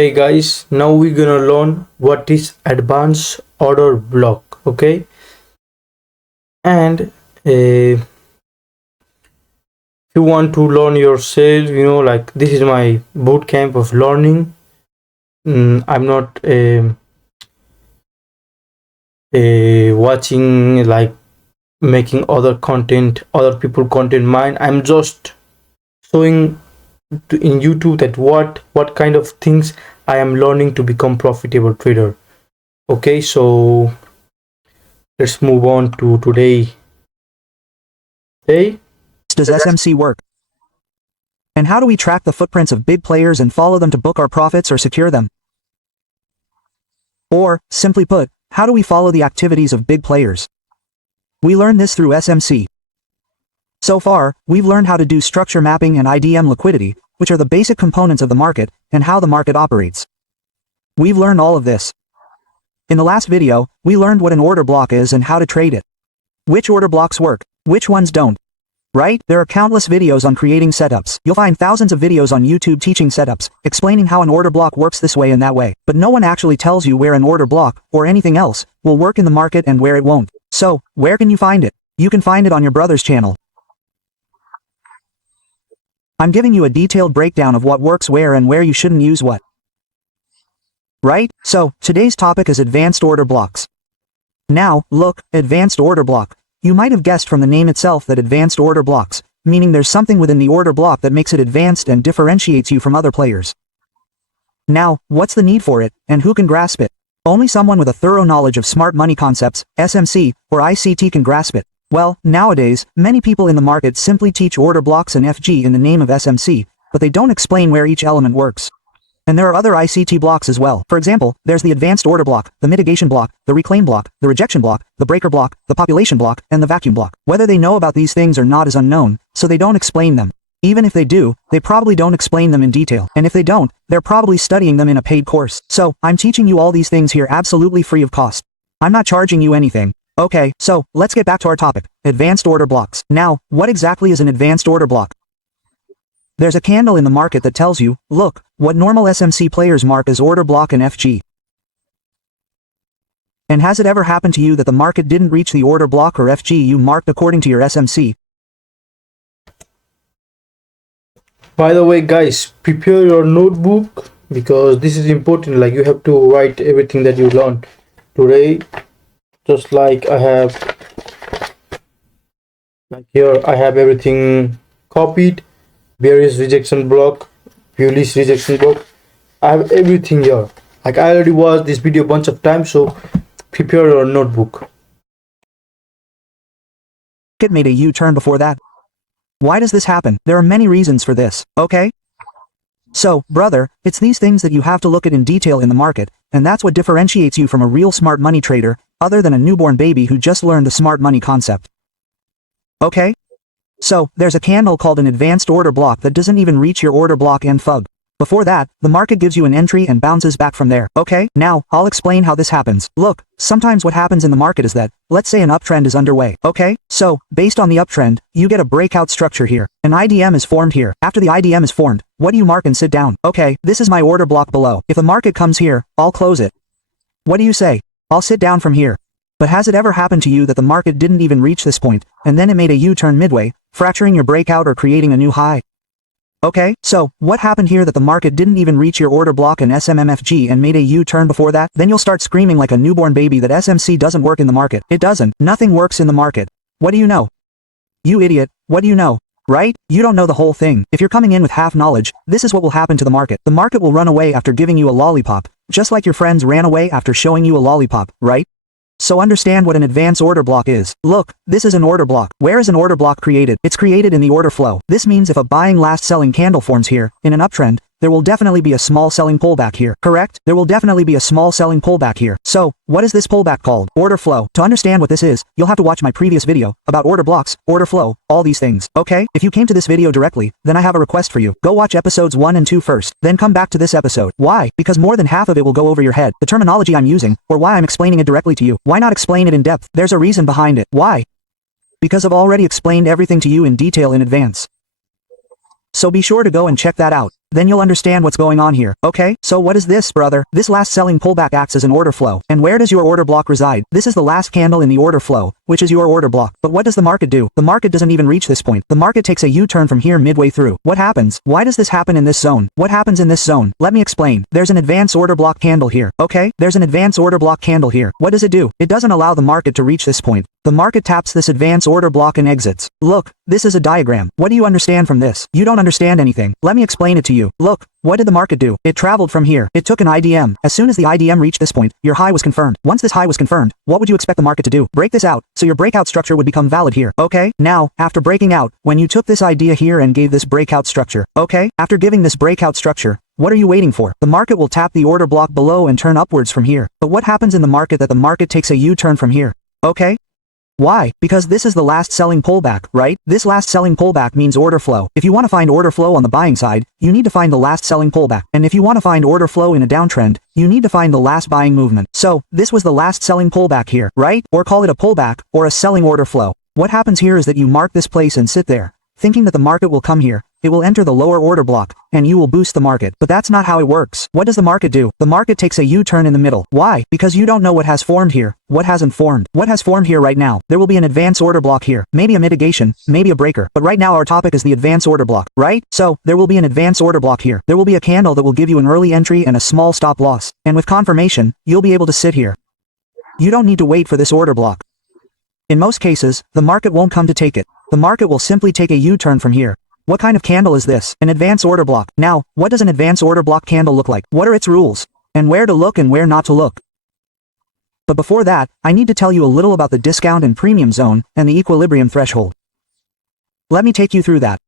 Hey guys, now we're gonna learn what is advanced order block, okay? And if you want to learn yourself, like this is my boot camp of learning. I'm not watching like making other content, other people content mine. I'm just showing in YouTube that what kind of things I am learning to become profitable trader. Okay, so let's move on to today. Hey, Does SMC work? And how do we track the footprints of big players and follow them to book our profits or secure them? Or, simply put, how do we follow the activities of big players? We learned this through SMC. So far, we've learned how to do structure mapping and IDM liquidity, which are the basic components of the market, and how the market operates. We've learned all of this. In the last video, we learned what an order block is and how to trade it. Which order blocks work, which ones don't. Right? There are countless videos on creating setups. You'll find thousands of videos on YouTube teaching setups, explaining how an order block works this way and that way. But no one actually tells you where an order block, or anything else, will work in the market and where it won't. So, where can you find it? You can find it on your brother's channel. I'm giving you a detailed breakdown of what works where and where you shouldn't use what. Right? So, today's topic is advanced order blocks. Now, look, advanced order block. You might have guessed from the name itself that advanced order blocks, meaning there's something within the order block that makes it advanced and differentiates you from other players. Now, what's the need for it, and who can grasp it? Only someone with a thorough knowledge of smart money concepts, SMC, or ICT can grasp it. Well, nowadays, many people in the market simply teach order blocks and FG in the name of SMC, but they don't explain where each element works. And there are other ICT blocks as well. For example, there's the advanced order block, the mitigation block, the reclaim block, the rejection block, the breaker block, the population block, and the vacuum block. Whether they know about these things or not is unknown, so they don't explain them. Even if they do, they probably don't explain them in detail. And if they don't, they're probably studying them in a paid course. So, I'm teaching you all these things here absolutely free of cost. I'm not charging you anything. Okay, so, let's get back to our topic, advanced order blocks. Now, what exactly is an advanced order block? There's a candle in the market that tells you, look, what normal SMC players mark as order block and FG. And has it ever happened to you that the market didn't reach the order block or FG you marked according to your SMC? by the way, guys, prepare your notebook because this is important. Like you have to write everything that you learned today. Just like I have, like here, I have everything copied. Various rejection block, Pulis rejection block. I have everything here. Like I already watched this video a bunch of times, so prepare your notebook. It made a U-turn before that. Why does this happen? There are many reasons for this, okay? So, brother, it's these things that you have to look at in detail in the market, and that's what differentiates you from a real smart money trader, other than a newborn baby who just learned the smart money concept. Okay? So, there's a candle called an advanced order block that doesn't even reach your order block and FUG. Before that, the market gives you an entry and bounces back from there. Okay, now, I'll explain how this happens. Look, sometimes what happens in the market is that, let's say an uptrend is underway. Okay, so, based on the uptrend, you get a breakout structure here. An IDM is formed here. After the IDM is formed, what do you mark and sit down? Okay, this is my order block below. If the market comes here, I'll close it. What do you say? I'll sit down from here. But has it ever happened to you that the market didn't even reach this point, and then it made a U-turn midway, fracturing your breakout or creating a new high? Okay, so, what happened here that the market didn't even reach your order block and SMMFG and made a U-turn before that? Then you'll start screaming like a newborn baby that SMC doesn't work in the market. It doesn't. Nothing works in the market. What do you know? You idiot, what do you know? Right? You don't know the whole thing. If you're coming in with half knowledge, this is what will happen to the market. The market will run away after giving you a lollipop, just like your friends ran away after showing you a lollipop, right? So understand what an advanced order block is. Look, this is an order block. Where is an order block created? It's created in the order flow. This means if a buying last selling candle forms here, in an uptrend, there will definitely be a small selling pullback here. Correct? There will definitely be a small selling pullback here. So, what is this pullback called? Order flow. To understand what this is, you'll have to watch my previous video about order blocks, order flow, all these things. Okay? If you came to this video directly, then I have a request for you. Go watch episodes 1 and 2 first, then come back to this episode. Why? Because more than half of it will go over your head. The terminology I'm using, or why I'm explaining it directly to you. Why not explain it in depth? There's a reason behind it. Why? Because I've already explained everything to you in detail in advance. So be sure to go and check that out. Then you'll understand what's going on here, okay? So what is this, brother? This last selling pullback acts as an order flow. And where does your order block reside? This is the last candle in the order flow, which is your order block. But what does the market do? The market doesn't even reach this point. The market takes a U-turn from here midway through. What happens? Why does this happen in this zone? What happens in this zone? Let me explain. There's an advance order block candle here, okay? There's an advance order block candle here. What does it do? It doesn't allow the market to reach this point. The market taps this advance order block and exits. Look, this is a diagram. What do you understand from this? You don't understand anything. Let me explain it to you. Look, what did the market do? It traveled from here. It took an IDM. As soon as the IDM reached this point, your high was confirmed. Once this high was confirmed, what would you expect the market to do? Break this out, so your breakout structure would become valid here, okay? Now, after breaking out, when you took this idea here and gave this breakout structure, okay? After giving this breakout structure, what are you waiting for? The market will tap the order block below and turn upwards from here. But what happens in the market that the market takes a U-turn from here? Okay? Why? Because this is the last selling pullback, right? This last selling pullback means order flow. If you want to find order flow on the buying side, you need to find the last selling pullback. And if you want to find order flow in a downtrend, you need to find the last buying movement. So, this was the last selling pullback here, right? Or call it a pullback, or a selling order flow. What happens here is that you mark this place and sit there, thinking that the market will come here. It will enter the lower order block, and you will boost the market. But that's not how it works. What does the market do? The market takes a U-turn in the middle. Why? Because you don't know what has formed here, what hasn't formed. What has formed here right now? There will be an advance order block here, maybe a mitigation, maybe a breaker. But right now our topic is the advance order block, right? So, there will be an advance order block here. There will be a candle that will give you an early entry and a small stop loss. And with confirmation, you'll be able to sit here. You don't need to wait for this order block. In most cases, the market won't come to take it. The market will simply take a U-turn from here. What kind of candle is this? An advance order block. Now, what does an advance order block candle look like? What are its rules? And where to look and where not to look? But before that, I need to tell you a little about the discount and premium zone and the equilibrium threshold. Let me take you through that.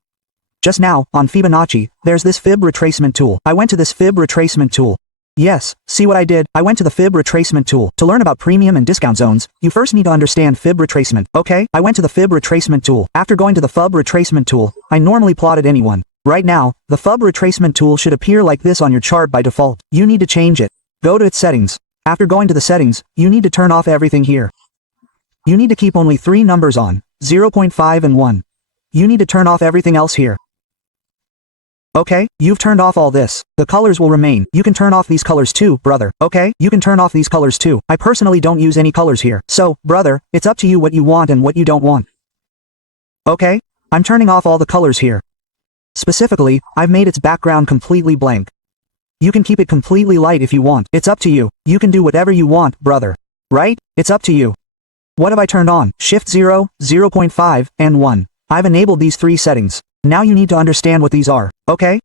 Just now, on Fibonacci, there's this fib retracement tool. I went to this fib retracement tool. Yes, see what I did? I went to the fib retracement tool. To learn about premium and discount zones, you first need to understand fib retracement, okay? I went to the fib retracement tool. After going to the fib retracement tool, I normally plotted anyone. Right now, the fib retracement tool should appear like this on your chart by default. You need to change it. Go to its settings. After going to the settings, you need to turn off everything here. You need to keep only 3 numbers on, 0.5 and 1. You need to turn off everything else here. Okay, you've turned off all this. The colors will remain. You can turn off these colors too, brother. Okay, you can turn off these colors too. I personally don't use any colors here. So, brother, it's up to you what you want and what you don't want. Okay, I'm turning off all the colors here. Specifically, I've made its background completely blank. You can keep it completely light if you want. It's up to you. You can do whatever you want, brother. Right? It's up to you. What have I turned on? Shift 0, 0.5, and 1. I've enabled these 3 settings. Now you need to understand what these are, okay?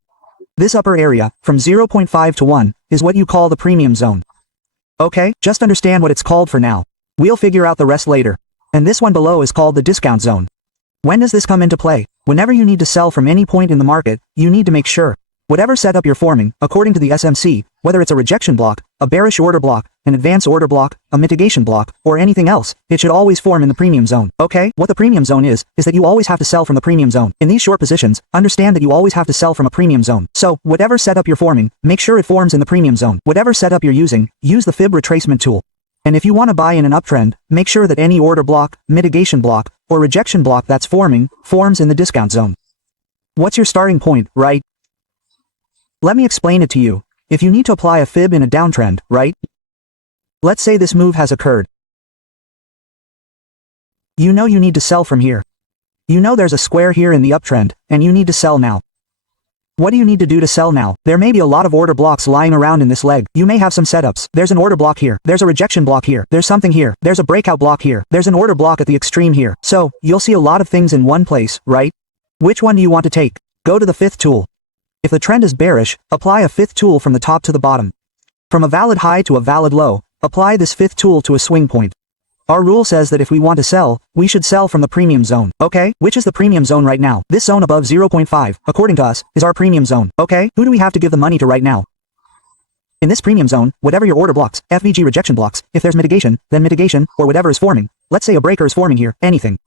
This upper area, from 0.5 to 1, is what you call the premium zone. Okay, just understand what it's called for now. We'll figure out the rest later. And this one below is called the discount zone. When does this come into play? Whenever you need to sell from any point in the market, you need to make sure. Whatever setup you're forming, according to the SMC, whether it's a rejection block, a bearish order block, an advance order block, a mitigation block, or anything else, it should always form in the premium zone, okay? What the premium zone is that you always have to sell from the premium zone. In these short positions, understand that you always have to sell from a premium zone. So, whatever setup you're forming, make sure it forms in the premium zone. Whatever setup you're using, use the fib retracement tool. And if you want to buy in an uptrend, make sure that any order block, mitigation block, or rejection block that's forming, forms in the discount zone. What's your starting point, right? Let me explain it to you. If you need to apply a fib in a downtrend, right? Let's say this move has occurred. You know you need to sell from here. You know there's a square here in the uptrend, and you need to sell now. What do you need to do to sell now? There may be a lot of order blocks lying around in this leg. You may have some setups. There's an order block here. There's a rejection block here. There's something here. There's a breakout block here. There's an order block at the extreme here. So, you'll see a lot of things in one place, right? Which one do you want to take? Go to the 5th tool. If the trend is bearish, apply a 5th tool from the top to the bottom. From a valid high to a valid low, apply this 5th tool to a swing point. Our rule says that if we want to sell, we should sell from the premium zone, okay? Which is the premium zone right now? This zone above 0.5, according to us, is our premium zone, okay? Who do we have to give the money to right now? In this premium zone, whatever your order blocks, FVG rejection blocks, if there's mitigation, then mitigation, or whatever is forming. Let's say a breaker is forming here, anything.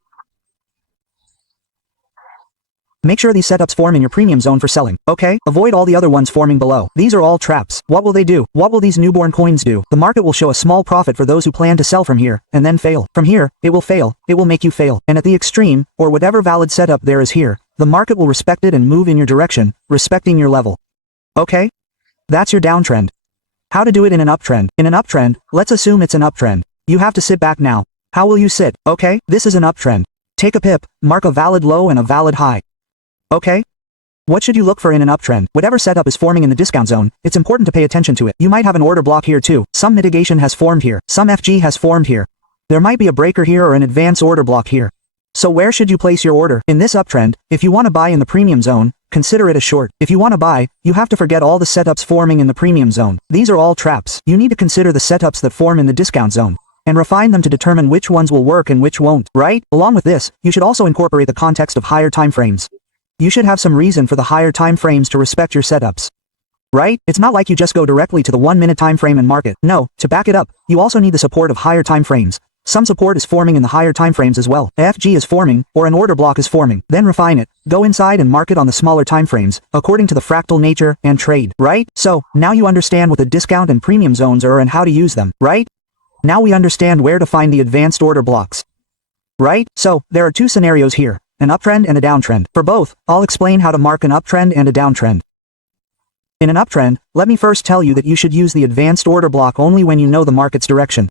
Make sure these setups form in your premium zone for selling, okay? Avoid all the other ones forming below. These are all traps. What will they do? What will these newborn coins do? The market will show a small profit for those who plan to sell from here, and then fail. From here, it will fail. It will make you fail. And at the extreme, or whatever valid setup there is here, the market will respect it and move in your direction, respecting your level. Okay? That's your downtrend. How to do it in an uptrend. In an uptrend, let's assume it's an uptrend. You have to sit back now. How will you sit? Okay, this is an uptrend. Take a pip, mark a valid low and a valid high. Okay? What should you look for in an uptrend? Whatever setup is forming in the discount zone, it's important to pay attention to it. You might have an order block here too. Some mitigation has formed here. Some FG has formed here. There might be a breaker here or an advance order block here. So where should you place your order? In this uptrend, if you want to buy in the premium zone, consider it a short. If you want to buy, you have to forget all the setups forming in the premium zone. These are all traps. You need to consider the setups that form in the discount zone and refine them to determine which ones will work and which won't, right? Along with this, you should also incorporate the context of higher time frames. You should have some reason for the higher time frames to respect your setups. Right? It's not like you just go directly to the 1 minute time frame and market. No, to back it up, you also need the support of higher time frames. Some support is forming in the higher time frames as well. FG is forming, or an order block is forming. Then refine it. Go inside and mark it on the smaller time frames, according to the fractal nature and trade. Right? So, now you understand what the discount and premium zones are and how to use them. Right? Now we understand where to find the advanced order blocks. Right? So, there are two scenarios here. An uptrend and a downtrend. For both, I'll explain how to mark an uptrend and a downtrend. In an uptrend, let me first tell you that you should use the advanced order block only when you know the market's direction.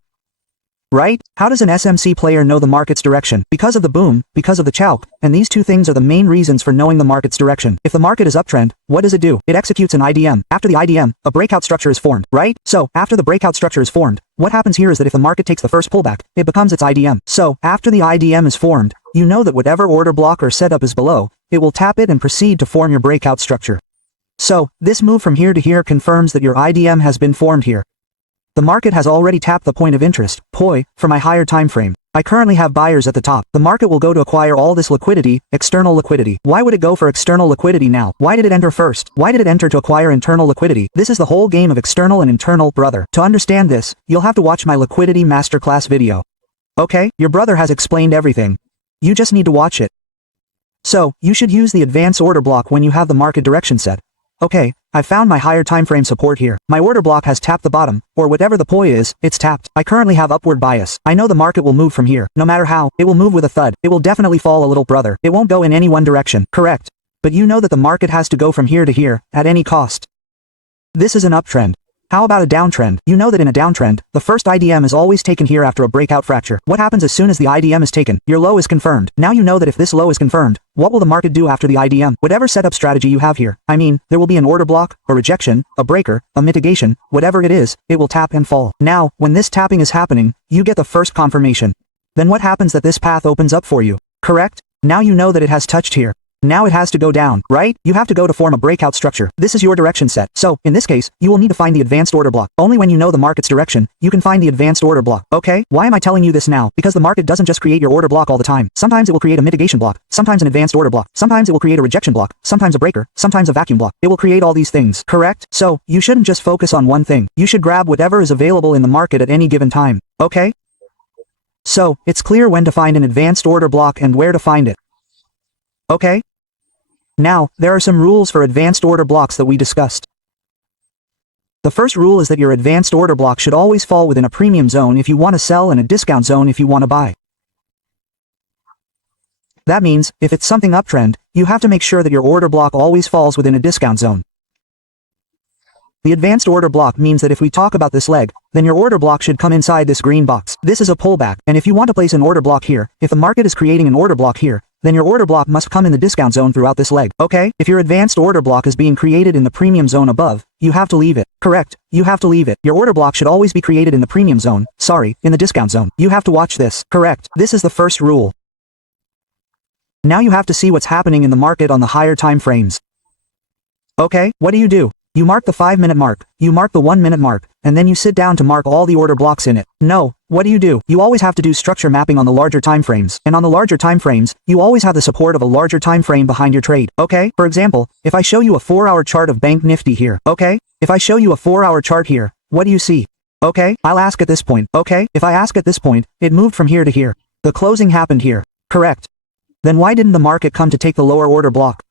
Right? How does an SMC player know the market's direction? Because of the boom, because of the choke, and these two things are the main reasons for knowing the market's direction. If the market is uptrend, what does it do? It executes an IDM. After the IDM, a breakout structure is formed, right? So, after the breakout structure is formed, what happens here is that if the market takes the first pullback, it becomes its IDM. So, after the IDM is formed, you know that whatever order block or setup is below, it will tap it and proceed to form your breakout structure. So, this move from here to here confirms that your IDM has been formed here. The market has already tapped the point of interest, POI, for my higher time frame. I currently have buyers at the top. The market will go to acquire all this liquidity, external liquidity. Why would it go for external liquidity now? Why did it enter first? Why did it enter to acquire internal liquidity? This is the whole game of external and internal, brother. To understand this, you'll have to watch my liquidity masterclass video. Okay, your brother has explained everything. You just need to watch it. So, you should use the advance order block when you have the market direction set. Okay, I found my higher time frame support here. My order block has tapped the bottom, or whatever the POI is, it's tapped. I currently have upward bias. I know the market will move from here. No matter how, it will move with a thud. It will definitely fall a little, brother. It won't go in any one direction. Correct. But you know that the market has to go from here to here, at any cost. This is an uptrend. How about a downtrend? You know that in a downtrend, the first IDM is always taken here after a breakout fracture. What happens as soon as the IDM is taken? Your low is confirmed. Now you know that if this low is confirmed, what will the market do after the IDM? Whatever setup strategy you have here, I mean, there will be an order block, a rejection, a breaker, a mitigation, whatever it is, it will tap and fall. Now, when this tapping is happening, you get the first confirmation. Then what happens that this path opens up for you? Correct? Now you know that it has touched here. Now it has to go down, right? You have to go to form a breakout structure. This is your direction set. So, in this case, you will need to find the advanced order block. Only when you know the market's direction, you can find the advanced order block. Okay? Why am I telling you this now? Because the market doesn't just create your order block all the time. Sometimes it will create a mitigation block, sometimes an advanced order block, sometimes it will create a rejection block, sometimes a breaker, sometimes a vacuum block. It will create all these things, correct? So, you shouldn't just focus on one thing. You should grab whatever is available in the market at any given time. Okay? So, it's clear when to find an advanced order block and where to find it. Okay? Now, there are some rules for advanced order blocks that we discussed. The first rule is that your advanced order block should always fall within a premium zone if you want to sell and a discount zone if you want to buy. That means, if it's something uptrend, you have to make sure that your order block always falls within a discount zone. The advanced order block means that if we talk about this leg, then your order block should come inside this green box. This is a pullback, and if you want to place an order block here, if the market is creating an order block here, then your order block must come in the discount zone throughout this leg. Okay? If your advanced order block is being created in the premium zone above, you have to leave it. Correct. You have to leave it. Your order block should always be created in the premium zone. Sorry, in the discount zone. You have to watch this. Correct. This is the first rule. Now you have to see what's happening in the market on the higher time frames. Okay, what do? You mark the 5-minute mark, you mark the 1-minute mark, and then you sit down to mark all the order blocks in it. No, what do? You always have to do structure mapping on the larger time frames, and on the larger time frames, you always have the support of a larger time frame behind your trade. Okay? For example, if I show you a 4-hour chart of Bank Nifty here, okay? If I show you a 4-hour chart here, what do you see? Okay? I'll ask at this point, okay? If I ask at this point, it moved from here to here. The closing happened here. Correct. Then why didn't the market come to take the lower order block?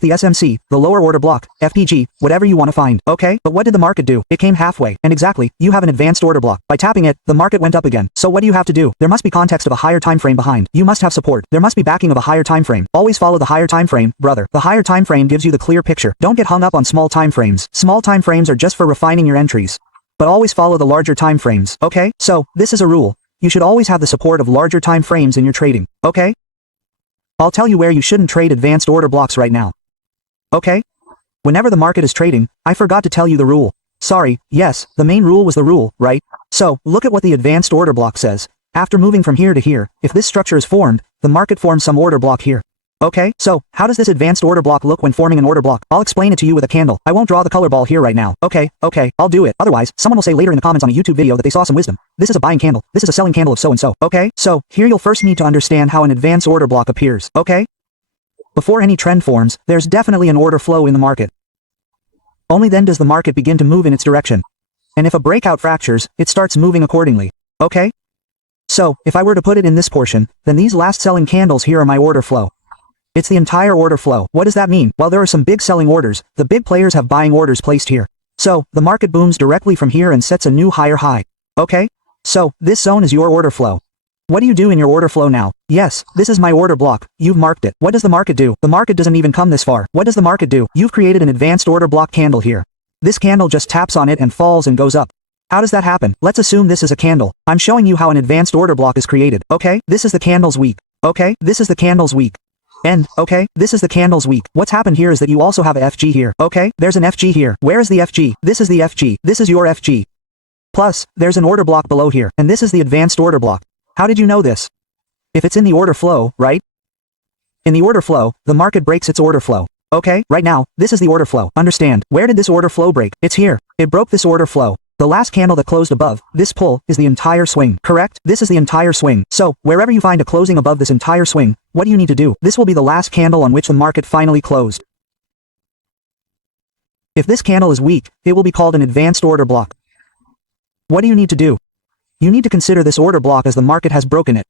the SMC, the lower order block, FPG, whatever you want to find, okay? But what did the market do? It came halfway, and exactly, you have an advanced order block. By tapping it, the market went up again. So what do you have to do? There must be context of a higher time frame behind. You must have support. There must be backing of a higher time frame. Always follow the higher time frame, brother. The higher time frame gives you the clear picture. Don't get hung up on small time frames. Small time frames are just for refining your entries. But always follow the larger time frames, okay? So, this is a rule. You should always have the support of larger time frames in your trading, okay? I'll tell you where you shouldn't trade advanced order blocks right now. Okay? Whenever the market is trading, I forgot to tell you the rule. Sorry, yes, the main rule was the rule, right? So, look at what the advanced order block says. After moving from here to here, if this structure is formed, the market forms some order block here. Okay, so, how does this advanced order block look when forming an order block? I'll explain it to you with a candle. I won't draw the color ball here right now. Okay, I'll do it. Otherwise, someone will say later in the comments on a YouTube video that they saw some wisdom. This is a buying candle. This is a selling candle of so-and-so. Okay, so, here you'll first need to understand how an advanced order block appears. Okay? Before any trend forms, there's definitely an order flow in the market. Only then does the market begin to move in its direction. And if a breakout fractures, it starts moving accordingly. Okay? So, if I were to put it in this portion, then these last selling candles here are my order flow. It's the entire order flow. What does that mean? While there are some big selling orders, the big players have buying orders placed here. So, the market booms directly from here and sets a new higher high. Okay? So, this zone is your order flow. What do you do in your order flow now? Yes, this is my order block. You've marked it. What does the market do? The market doesn't even come this far. What does the market do? You've created an advanced order block candle here. This candle just taps on it and falls and goes up. How does that happen? Let's assume this is a candle. I'm showing you how an advanced order block is created. Okay? This is the candle's week. Okay? This is the candle's week. And, okay, this is the candle's week. What's happened here is that you also have a FG here. Okay? There's an FG here. Where is the FG? This is the FG. This is your FG. Plus, there's an order block below here. And this is the advanced order block. How did you know this? If it's in the order flow, right? In the order flow, the market breaks its order flow. Okay? Right now, this is the order flow. Understand. Where did this order flow break? It's here. It broke this order flow. The last candle that closed above, this pull, is the entire swing, correct? This is the entire swing. So, wherever you find a closing above this entire swing, what do you need to do? This will be the last candle on which the market finally closed. If this candle is weak, it will be called an advanced order block. What do you need to do? You need to consider this order block as the market has broken it.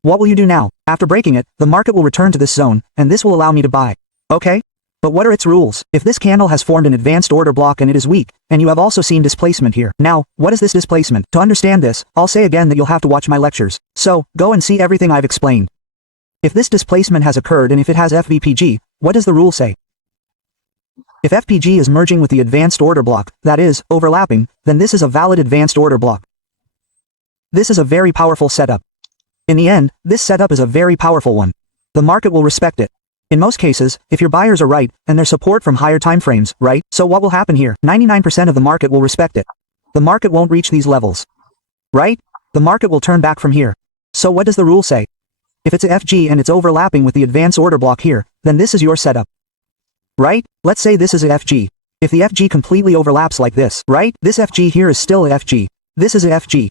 What will you do now? After breaking it, the market will return to this zone, and this will allow me to buy. Okay? But what are its rules? If this candle has formed an advanced order block and it is weak, and you have also seen displacement here. Now, what is this displacement? To understand this, I'll say again that you'll have to watch my lectures. So, go and see everything I've explained. If this displacement has occurred and if it has FVPG, what does the rule say? If FPG is merging with the advanced order block, that is, overlapping, then this is a valid advanced order block. This is a very powerful setup. In the end, this setup is a very powerful one. The market will respect it. In most cases, if your buyers are right, and there's support from higher time frames, right? So what will happen here? 99% of the market will respect it. The market won't reach these levels. Right? The market will turn back from here. So what does the rule say? If it's a FG and it's overlapping with the advanced order block here, then this is your setup. Right? Let's say this is a FG. If the FG completely overlaps like this, right? This FG here is still a FG. This is a FG.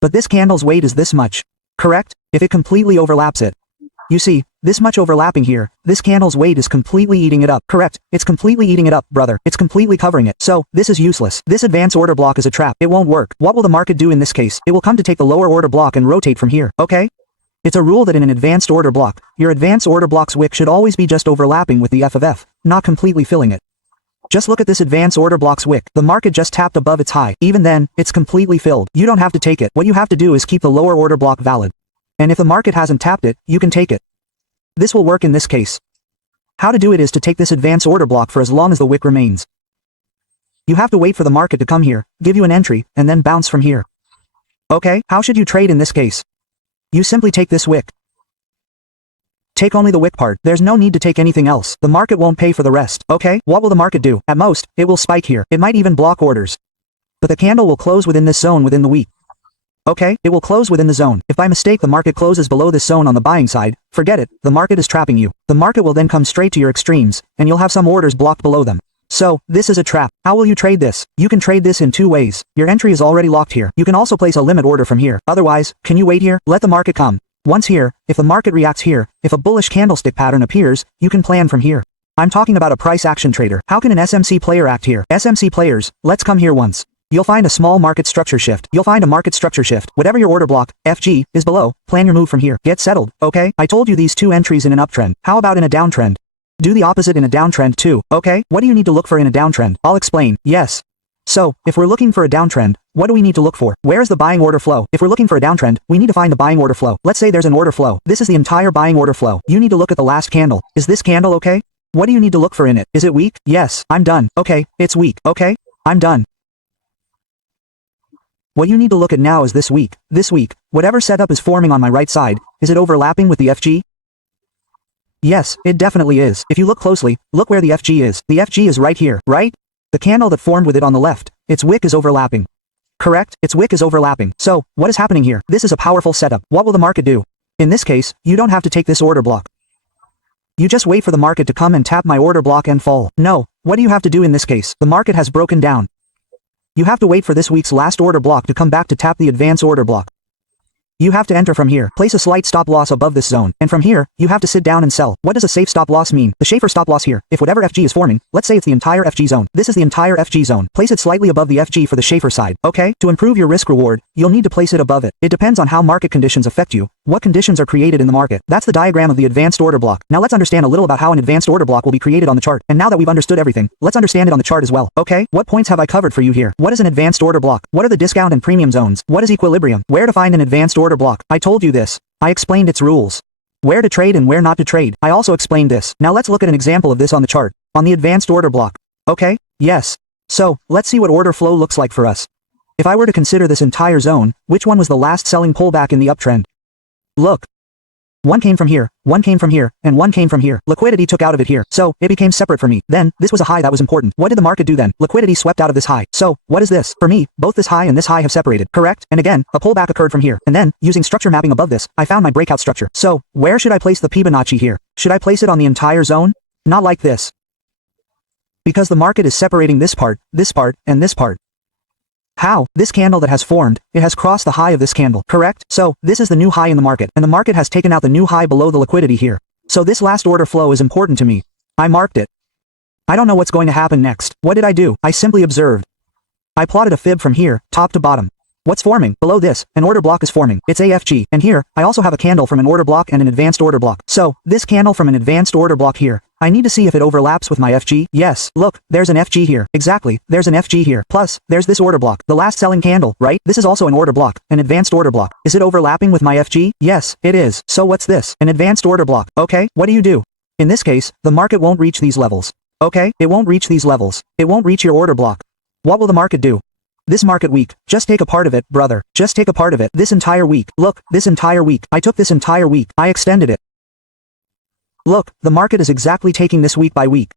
But this candle's weight is this much. Correct? If it completely overlaps it. You see, this much overlapping here, this candle's weight is completely eating it up. Correct. It's completely eating it up, brother. It's completely covering it. So, this is useless. This advanced order block is a trap. It won't work. What will the market do in this case? It will come to take the lower order block and rotate from here. Okay? It's a rule that in an advanced order block, your advanced order block's wick should always be just overlapping with the F of F, not completely filling it. Just look at this advanced order block's wick. The market just tapped above its high. Even then, it's completely filled. You don't have to take it. What you have to do is keep the lower order block valid. And if the market hasn't tapped it, you can take it. This will work in this case. How to do it is to take this advanced order block for as long as the wick remains. You have to wait for the market to come here, give you an entry, and then bounce from here. Okay, how should you trade in this case? You simply take this wick. Take only the wick part. There's no need to take anything else. The market won't pay for the rest. Okay, what will the market do? At most, it will spike here. It might even block orders. But the candle will close within this zone within the week. Okay, it will close within the zone. If by mistake the market closes below this zone on the buying side, forget it, the market is trapping you. The market will then come straight to your extremes, and you'll have some orders blocked below them. So, this is a trap. How will you trade this? You can trade this in two ways. Your entry is already locked here. You can also place a limit order from here. Otherwise, can you wait here? Let the market come. Once here, if the market reacts here, if a bullish candlestick pattern appears, you can plan from here. I'm talking about a price action trader. How can an SMC player act here? SMC players, let's come here once. You'll find a small market structure shift. You'll find a market structure shift. Whatever your order block, FG, is below, plan your move from here. Get settled, okay? I told you these two entries in an uptrend. How about in a downtrend? Do the opposite in a downtrend too, okay? What do you need to look for in a downtrend? I'll explain, yes. So, if we're looking for a downtrend, what do we need to look for? Where's the buying order flow? If we're looking for a downtrend, we need to find the buying order flow. Let's say there's an order flow. This is the entire buying order flow. You need to look at the last candle. Is this candle okay? What do you need to look for in it? Is it weak? Yes, I'm done. Okay, it's weak. Okay, I'm done. What you need to look at now is this week. This week, whatever setup is forming on my right side, is it overlapping with the FG? Yes, it definitely is. If you look closely, look where the FG is. The FG is right here, right? The candle that formed with it on the left, its wick is overlapping. Correct? Its wick is overlapping. So, what is happening here? This is a powerful setup. What will the market do? In this case, you don't have to take this order block. You just wait for the market to come and tap my order block and fall. No, what do you have to do in this case? The market has broken down. You have to wait for this week's last order block to come back to tap the advance order block. You have to enter from here, place a slight stop loss above this zone, and from here, you have to sit down and sell. What does a safe stop loss mean? The Schaefer stop loss here, if whatever FG is forming, let's say it's the entire FG zone. This is the entire FG zone. Place it slightly above the FG for the Schaefer side, okay? To improve your risk reward, you'll need to place it above it. It depends on how market conditions affect you, what conditions are created in the market. That's the diagram of the advanced order block. Now let's understand a little about how an advanced order block will be created on the chart. And now that we've understood everything, let's understand it on the chart as well, okay? What points have I covered for you here? What is an advanced order block? What are the discount and premium zones? What is equilibrium? Where to find an advanced order block? I told you this. I explained its rules. Where to trade and where not to trade. I also explained this. Now let's look at an example of this on the chart. On the advanced order block. Okay? Yes. So, let's see what order flow looks like for us. If I were to consider this entire zone, which one was the last selling pullback in the uptrend? Look. One came from here, one came from here, and one came from here. Liquidity took out of it here, so it became separate for me. Then, this was a high that was important. What did the market do then? Liquidity swept out of this high. So, what is this? For me, both this high and this high have separated, correct? And again, a pullback occurred from here. And then, using structure mapping above this, I found my breakout structure. So, where should I place the Fibonacci here? Should I place it on the entire zone? Not like this. Because the market is separating this part, and this part. How? This candle that has formed, it has crossed the high of this candle, correct? So, this is the new high in the market, and the market has taken out the new high below the liquidity here. So this last order flow is important to me. I marked it. I don't know what's going to happen next. What did I do? I simply observed. I plotted a fib from here, top to bottom. What's forming? Below this, an order block is forming. It's AFG. And here, I also have a candle from an order block and an advanced order block. So, this candle from an advanced order block here, I need to see if it overlaps with my FG. Yes, look, there's an FG here. Exactly, there's an FG here. Plus, there's this order block. The last selling candle, right? This is also an order block, an advanced order block. Is it overlapping with my FG? Yes, it is. So what's this? An advanced order block. Okay, what do you do? In this case, the market won't reach these levels. Okay, it won't reach these levels. It won't reach your order block. What will the market do? This market week, just take a part of it, brother. Just take a part of it. This entire week. Look, this entire week. I took this entire week. I extended it. Look, the market is exactly taking this week by week.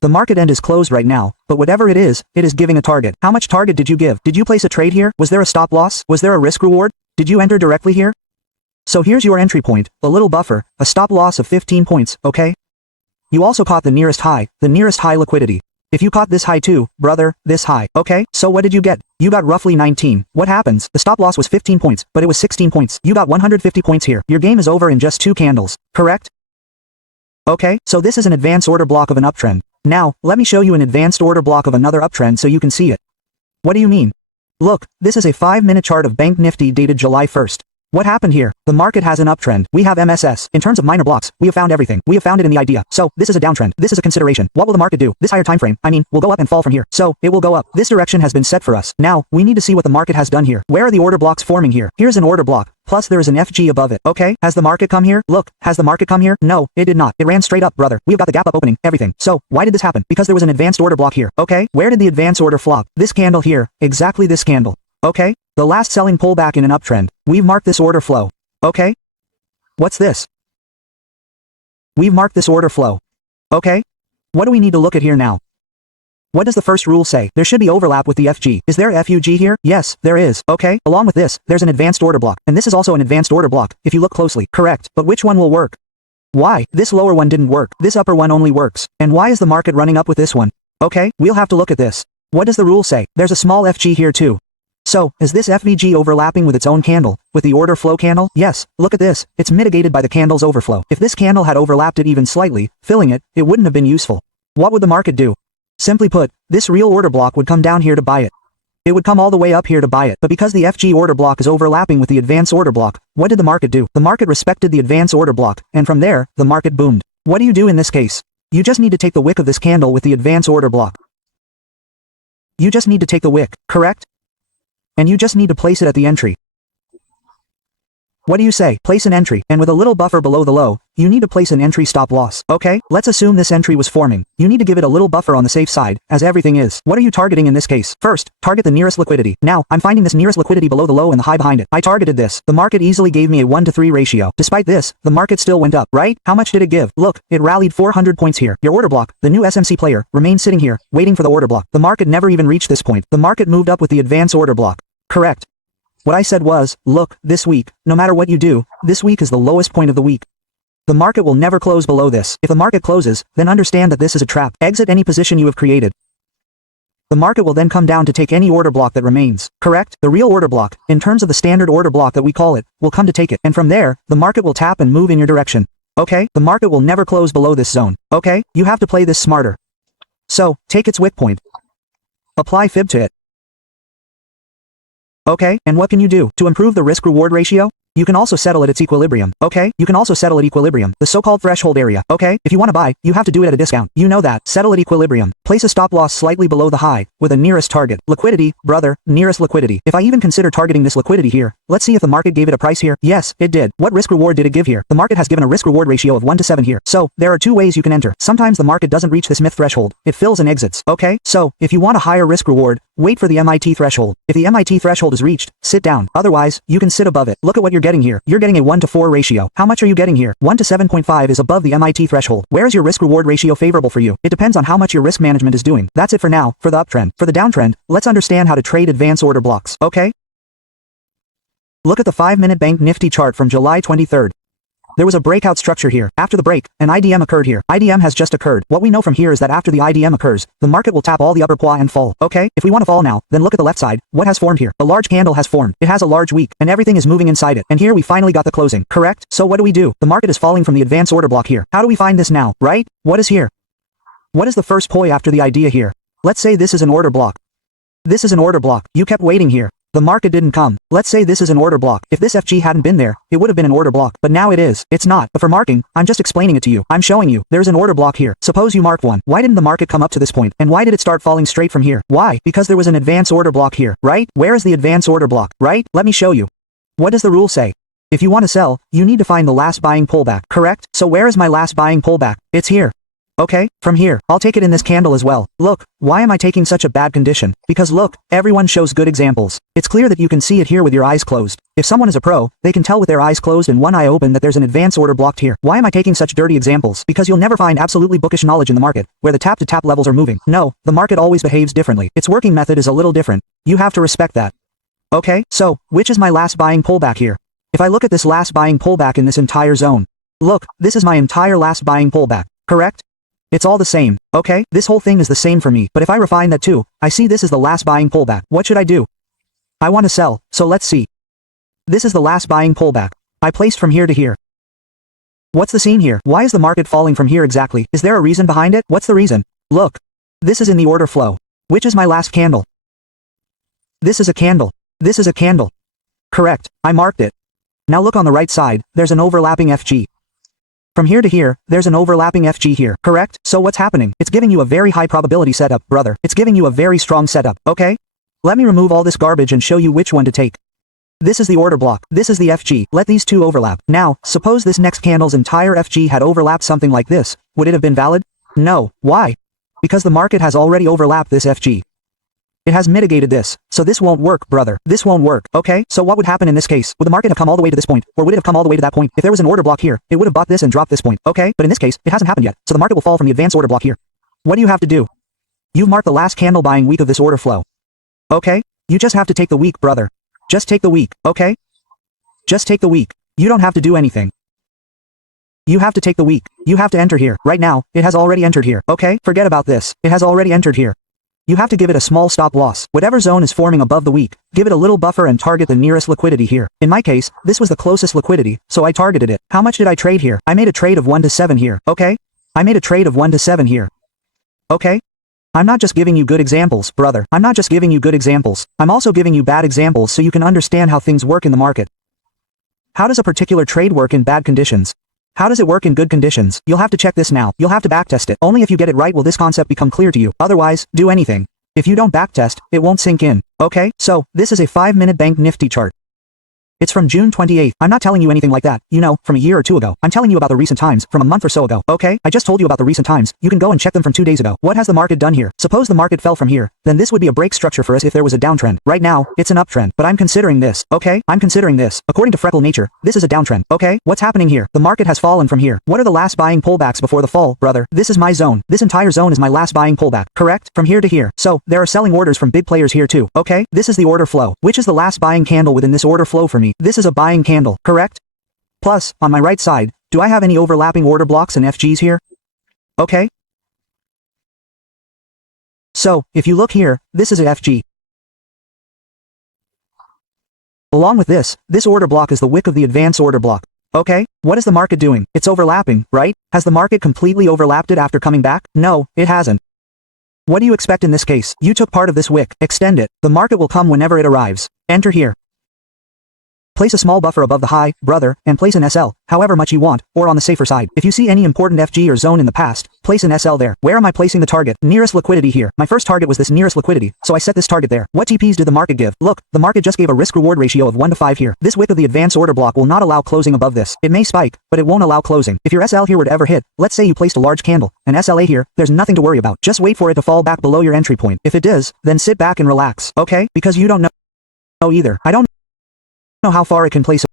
The market end is closed right now, but whatever it is giving a target. How much target did you give? Did you place a trade here? Was there a stop loss? Was there a risk reward? Did you enter directly here? So here's your entry point, a little buffer, a stop loss of 15 points, okay? You also caught the nearest high liquidity. If you caught this high too, brother, this high, okay? So what did you get? You got roughly 19. What happens? The stop loss was 15 points, but it was 16 points. You got 150 points here. Your game is over in just 2 candles, correct? Okay, so this is an advanced order block of an uptrend. Now, let me show you an advanced order block of another uptrend so you can see it. What do you mean? Look, this is a 5-minute chart of Bank Nifty dated July 1st. What happened here? The market has an uptrend. We have MSS. In terms of minor blocks, we have found everything. We have found it in the idea. So, this is a downtrend. This is a consideration. What will the market do? This higher time frame, will go up and fall from here. So, it will go up. This direction has been set for us. Now, we need to see what the market has done here. Where are the order blocks forming here? Here's an order block. Plus there is an FG above it. Okay, has the market come here? Look, has the market come here? No, it did not. It ran straight up, brother. We've got the gap up opening, everything. So, why did this happen? Because there was an advanced order block here. Okay, where did the advanced order flop? This candle here. Exactly this candle. Okay, the last selling pullback in an uptrend. We've marked this order flow. Okay? What's this? We've marked this order flow. Okay? What do we need to look at here now? What does the first rule say? There should be overlap with the FG. Is there FUG here? Yes, there is. Okay? Along with this, there's an advanced order block. And this is also an advanced order block, if you look closely. Correct. But which one will work? Why? This lower one didn't work. This upper one only works. And why is the market running up with this one? Okay, we'll have to look at this. What does the rule say? There's a small FG here too. So, is this FVG overlapping with its own candle? With the order flow candle? Yes, look at this. It's mitigated by the candle's overflow. If this candle had overlapped it even slightly, filling it, it wouldn't have been useful. What would the market do? Simply put, this real order block would come down here to buy it. It would come all the way up here to buy it. But because the FG order block is overlapping with the advance order block, what did the market do? The market respected the advance order block, and from there, the market boomed. What do you do in this case? You just need to take the wick of this candle with the advance order block. You just need to take the wick, correct? And you just need to place it at the entry. What do you say? Place an entry, and with a little buffer below the low, you need to place an entry stop loss. Okay, let's assume this entry was forming. You need to give it a little buffer on the safe side, as everything is. What are you targeting in this case? First, target the nearest liquidity. Now, I'm finding this nearest liquidity below the low and the high behind it. I targeted this. The market easily gave me a 1-to-3 ratio. Despite this, the market still went up, right? How much did it give? Look, it rallied 400 points here. Your order block, the new SMC player, remained sitting here, waiting for the order block. The market never even reached this point. The market moved up with the advance order block. Correct. What I said was, look, this week, no matter what you do, this week is the lowest point of the week. The market will never close below this. If the market closes, then understand that this is a trap. Exit any position you have created. The market will then come down to take any order block that remains. Correct? The real order block, in terms of the standard order block that we call it, will come to take it. And from there, the market will tap and move in your direction. Okay? The market will never close below this zone. Okay? You have to play this smarter. So, take its wick point. Apply fib to it. Okay, and what can you do? To improve the risk-reward ratio? You can also settle at its equilibrium. Okay, you can also settle at equilibrium, the so-called threshold area. Okay, if you want to buy, you have to do it at a discount. You know that. Settle at equilibrium. Place a stop loss slightly below the high, with a nearest target. Liquidity, brother, nearest liquidity. If I even consider targeting this liquidity here, let's see if the market gave it a price here. Yes, it did. What risk-reward did it give here? The market has given a risk-reward ratio of 1-to-7 here. So, there are two ways you can enter. Sometimes the market doesn't reach this myth threshold. It fills and exits. Okay, so, if you want a higher risk-reward, wait for the MIT threshold. If the MIT threshold is reached, sit down. Otherwise, you can sit above it. Look at what you're getting here. You're getting a 1-to-4 ratio. How much are you getting here? 1-to-7.5 is above the MIT threshold. Where is your risk-reward ratio favorable for you? It depends on how much your risk management is doing. That's it for now, for the uptrend. For the downtrend, let's understand how to trade advance order blocks. Okay? Look at the 5-minute Bank Nifty chart from July 23rd. There was a breakout structure here. After the break, an IDM occurred here. IDM has just occurred. What we know from here is that after the IDM occurs, the market will tap all the upper pwa and fall. Okay? If we want to fall now, then look at the left side. What has formed here? A large candle has formed. It has a large week, and everything is moving inside it. And here we finally got the closing. Correct? So what do? The market is falling from the advance order block here. How do we find this now? Right? What is here? What is the first poi after the idea here? Let's say this is an order block. This is an order block. You kept waiting here. The market didn't come. Let's say this is an order block. If this FG hadn't been there, it would have been an order block. But now it is. It's not. But for marking, I'm just explaining it to you. I'm showing you. There's an order block here. Suppose you marked one. Why didn't the market come up to this point? And why did it start falling straight from here? Why? Because there was an advance order block here, right? Where is the advance order block, right? Let me show you. What does the rule say? If you want to sell, you need to find the last buying pullback, correct? So where is my last buying pullback? It's here. Okay, from here, I'll take it in this candle as well. Look, why am I taking such a bad condition? Because look, everyone shows good examples. It's clear that you can see it here with your eyes closed. If someone is a pro, they can tell with their eyes closed and one eye open that there's an advance order blocked here. Why am I taking such dirty examples? Because you'll never find absolutely bookish knowledge in the market, where the tap-to-tap levels are moving. No, the market always behaves differently. Its working method is a little different. You have to respect that. Okay, so, which is my last buying pullback here? If I look at this last buying pullback in this entire zone. Look, this is my entire last buying pullback, correct? It's all the same, okay? This whole thing is the same for me, but if I refine that too, I see this is the last buying pullback. What should I do? I want to sell, so let's see. This is the last buying pullback. I placed from here to here. What's the scene here? Why is the market falling from here exactly? Is there a reason behind it? What's the reason? Look. This is in the order flow. Which is my last candle? This is a candle. This is a candle. Correct, I marked it. Now look on the right side, there's an overlapping FG. From here to here, there's an overlapping FG here, correct? So what's happening? It's giving you a very high probability setup, brother. It's giving you a very strong setup, okay? Let me remove all this garbage and show you which one to take. This is the order block. This is the FG. Let these two overlap. Now, suppose this next candle's entire FG had overlapped something like this. Would it have been valid? No. Why? Because the market has already overlapped this FG. It has mitigated this. So this won't work, brother. This won't work, okay? So what would happen in this case? Would the market have come all the way to this point? Or would it have come all the way to that point? If there was an order block here, it would have bought this and dropped this point, okay? But in this case, it hasn't happened yet. So the market will fall from the advanced order block here. What do you have to do? You've marked the last candle buying week of this order flow. Okay? You just have to take the week, brother. Just take the week, okay? Just take the week. You don't have to do anything. You have to take the week. You have to enter here. Right now, it has already entered here, okay? Forget about this. It has already entered here. You have to give it a small stop loss. Whatever zone is forming above the week, give it a little buffer and target the nearest liquidity here. In my case, this was the closest liquidity, so I targeted it. How much did I trade here? I made a trade of 1-to-7 here, okay? I made a trade of 1-to-7 here. Okay? I'm not just giving you good examples, brother. I'm not just giving you good examples. I'm also giving you bad examples so you can understand how things work in the market. How does a particular trade work in bad conditions? How does it work in good conditions? You'll have to check this now. You'll have to backtest it. Only if you get it right will this concept become clear to you. Otherwise, do anything. If you don't backtest, it won't sink in. Okay? So, this is a 5-minute Bank Nifty chart. It's from June 28th. I'm not telling you anything like that, you know, from a year or two ago. I'm telling you about the recent times, from a month or so ago, okay? I just told you about the recent times. You can go and check them from 2 days ago. What has the market done here? Suppose the market fell from here. Then this would be a break structure for us if there was a downtrend. Right now, it's an uptrend. But I'm considering this, okay? I'm considering this. According to Freckle Nature, this is a downtrend, okay? What's happening here? The market has fallen from here. What are the last buying pullbacks before the fall, brother? This is my zone. This entire zone is my last buying pullback, correct? From here to here. So, there are selling orders from big players here too, okay? This is the order flow. Which is the last buying candle within this order flow for me? This is a buying candle, correct? Plus, on my right side, do I have any overlapping order blocks and FGs here? Okay. So, if you look here, this is a FG. Along with this order block is the wick of the advance order block. Okay, what is the market doing? It's overlapping, right? Has the market completely overlapped it after coming back? No, it hasn't. What do you expect in this case? You took part of this wick, extend it. The market will come whenever it arrives. Enter here. Place a small buffer above the high, brother, and place an SL, however much you want, or on the safer side. If you see any important FG or zone in the past, place an SL there. Where am I placing the target? Nearest liquidity here. My first target was this nearest liquidity, so I set this target there. What TPs did the market give? Look, the market just gave a risk-reward ratio of 1 to 5 here. This wick of the advance order block will not allow closing above this. It may spike, but it won't allow closing. If your SL here were to ever hit, let's say you placed a large candle, an SLA here, there's nothing to worry about. Just wait for it to fall back below your entry point. If it does, then sit back and relax, okay? Because you don't know either. I don't know how far it can place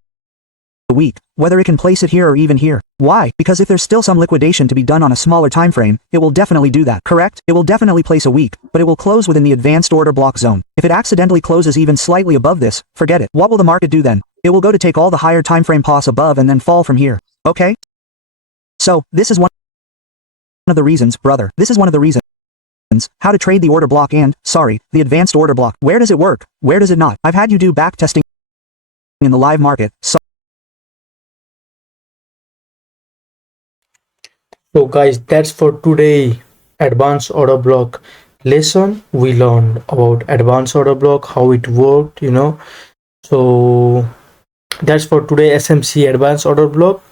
a week, whether it can place it here or even here. Why? Because if there's still some liquidation to be done on a smaller time frame, it will definitely do that, correct? It will definitely place a week, but it will close within the advanced order block zone. If it accidentally closes even slightly above this, forget it. What will the market do then? It will go to take all the higher time frame pos above and then fall from here, okay? So, this is one of the reasons, brother. This is one of the reasons how to trade the order block and, sorry, the advanced order block. Where does it work? Where does it not? I've had you do back testing in the live market, So guys, that's for today advanced order block lesson. We learned about advanced order block, how it worked, you know. So that's for today SMC advanced order block.